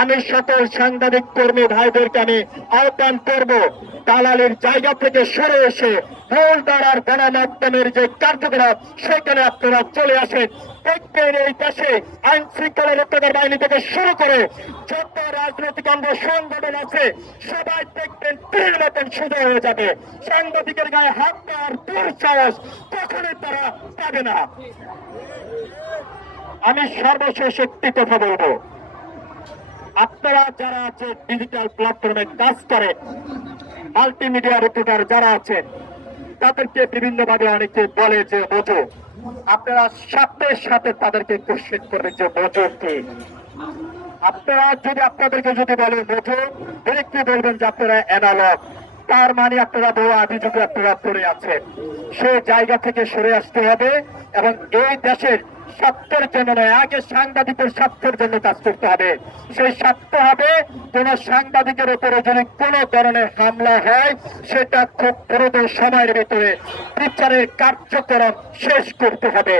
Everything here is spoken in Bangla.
আমি সকল সাংবাদিক কর্মী ভাইদেরকে আমি আহ্বান করব, দালালের জায়গা থেকে সরে এসে মূলধারার গণমাধ্যমের যে কার্যকলাপ সেখানে আপনারা চলে আসেন। দেখবেন এই দেশে আইন শৃঙ্খলা রক্ষাকারী বাহিনী থেকে শুরু করে যত রাজনৈতিক অঙ্গ সংগঠন আছে সবাই দেখবেন তীর মতন সোজা হয়ে যাবে। সাংবাদিকের গায়ে হাত দেওয়ার দুঃসাহস কখনোই তারা পাবে না। আমি সর্বশেষ একটি কথা বলবো, আপনারা যারা আছে ডিজিটাল প্ল্যাটফর্মে কাজ করেন, মাল্টিমিডিয়া রিপোর্টার যারা আছেন, তাদেরকে বিভিন্ন ভাবে অনেকে বলে যে বোঝো, আপনারা সাথে সাথে তাদেরকে কোশ্চেন করবেন যে বোঝো কি। আপনারা যদি আপনাদেরকে যদি বলে বোঝো, কি বলবেন যে আপনারা অ্যানালগ, তার মানে আপনারা বড় অভিযোগে আপনারা পড়ে আছেন। সে জায়গা থেকে সরে আসতে হবে এবং এই দেশের স্বার্থের জন্য নয়, আগে সাংবাদিকের স্বার্থের জন্য কাজ করতে হবে। সেই স্বার্থ হবে কোন সাংবাদিকের উপরে যদি কোনো ধরনের হামলা হয় সেটা খুব দ্রুত সময়ের ভিতরে বিচারের কার্যক্রম শেষ করতে হবে।